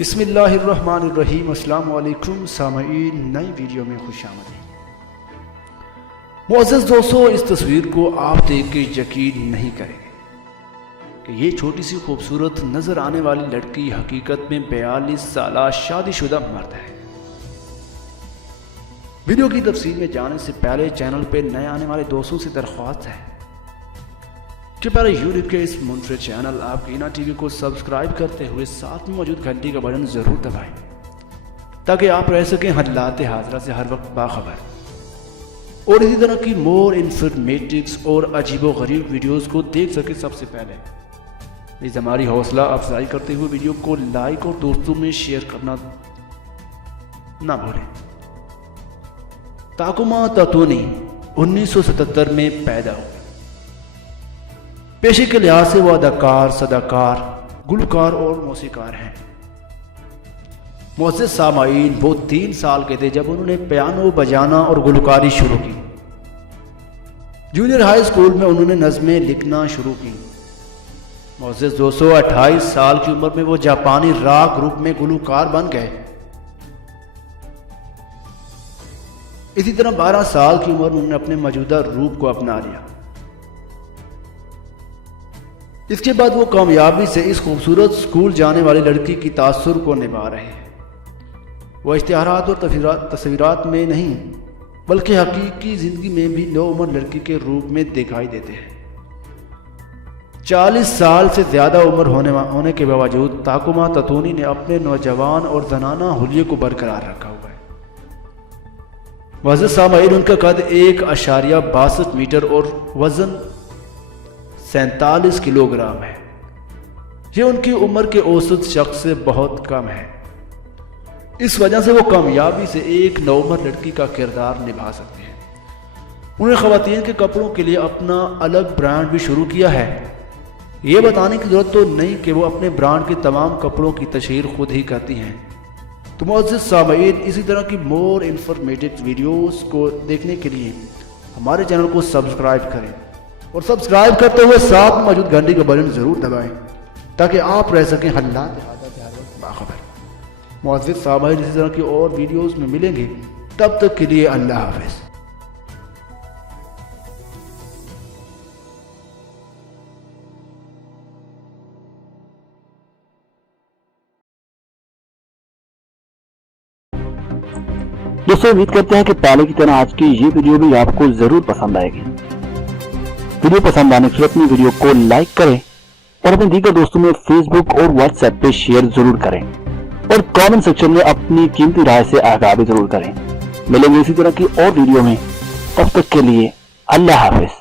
बिस्मिल्लाहिर्रहमानिर्रहीम। अस्सलाम वालेकुम सामईन, नई वीडियो में खुशामदीद। मुअज़्ज़ज़ दोस्तों, इस तस्वीर को आप देख के यकीन नहीं करेंगे कि ये छोटी सी खूबसूरत नज़र आने वाली लड़की हकीकत में 42 साल शादीशुदा मर्द है। वीडियो की तफसील में जाने से पहले चैनल पे नए आने वाले दोस्तों से दरख्वास्त है कि पहले यूट्यूब के इस मुनफरिद चैनल आपकीना टीवी को सब्सक्राइब करते हुए साथ में मौजूद घंटी का बटन ज़रूर दबाएं ताकि आप रह सकें हालात हाज़िरा से हर वक्त बाखबर और इसी तरह की मोर इंफॉर्मेटिव्स और अजीबो गरीब वीडियोस को देख सके सबसे पहले। इस हमारी हौसला अफजाई करते हुए वीडियो को लाइक और दोस्तों में शेयर करना ना भूलें। ताकुमा ततूनी 1977 में पैदा हुई। पेशे के लिहाज से वह अदाकार, सदाकार, गुलकार और मौसीकार हैं। मुअज़्ज़ज़ सामाईन, वो 3 साल के थे जब उन्होंने पियानो बजाना और गुलकारी शुरू की। जूनियर हाई स्कूल में उन्होंने नज़में लिखना शुरू की। मुअज़्ज़ज़ 228 साल की उम्र में वो जापानी रॉक ग्रुप में गुलकार बन गए। इसी तरह 12 साल की उम्र में उन्होंने अपने मौजूदा रूप को अपना लिया। इसके बाद वो कामयाबी से इस खूबसूरत स्कूल जाने वाली लड़की की तासुर को निभा रहे हैं। वह इश्तिहारात और तस्वीरात में नहीं बल्कि हकीकी ज़िंदगी में भी नौउम्र लड़की के रूप में दिखाई देते हैं। 40 साल से ज़्यादा उम्र होने के बावजूद ताकुमा ततूनी ने अपने नौजवान और जनाना हुलिये को बरकरार रखा हुआ है। मुअज़्ज़ज़ सामाईन, उनका कद 1.62 मीटर और वज़न 47 किलोग्राम है। ये उनकी उम्र के औसत शख्स से बहुत कम है। इस वजह से वो कामयाबी से एक नौउम्र लड़की का किरदार निभा सकते हैं। उन्हें ख़वातीन के कपड़ों के लिए अपना अलग ब्रांड भी शुरू किया है। ये बताने की ज़रूरत तो नहीं कि वो अपने ब्रांड के तमाम कपड़ों की तशहीर खुद ही करती हैं। तो मुअज़्ज़ज़ सामाईन, इसी तरह की मोर इंफॉर्मेटिव वीडियोस को देखने के लिए हमारे चैनल को सब्सक्राइब करें और सब्सक्राइब करते हुए साथ में मौजूद घंटी का बटन ज़रूर दबाएं ताकि आप रह सकें हालात बाखबर। मुअज़्ज़ज़ सामाईन, इसी तरह की और वीडियोस में मिलेंगे। तब तक के लिए अल्लाह हाफ़िज़। दोस्तों, उम्मीद करते हैं कि पहले की तरह आज की ये वीडियो भी आपको जरूर पसंद आएगी। वीडियो पसंद आने की सूरत में वीडियो को लाइक करें और अपने दीगर दोस्तों में फेसबुक और व्हाट्सएप पे शेयर जरूर करें और कमेंट सेक्शन में अपनी कीमती राय से आगाह भी जरूर करें। मिलेंगे इसी तरह की और वीडियो में। तब तक के लिए अल्लाह हाफिज।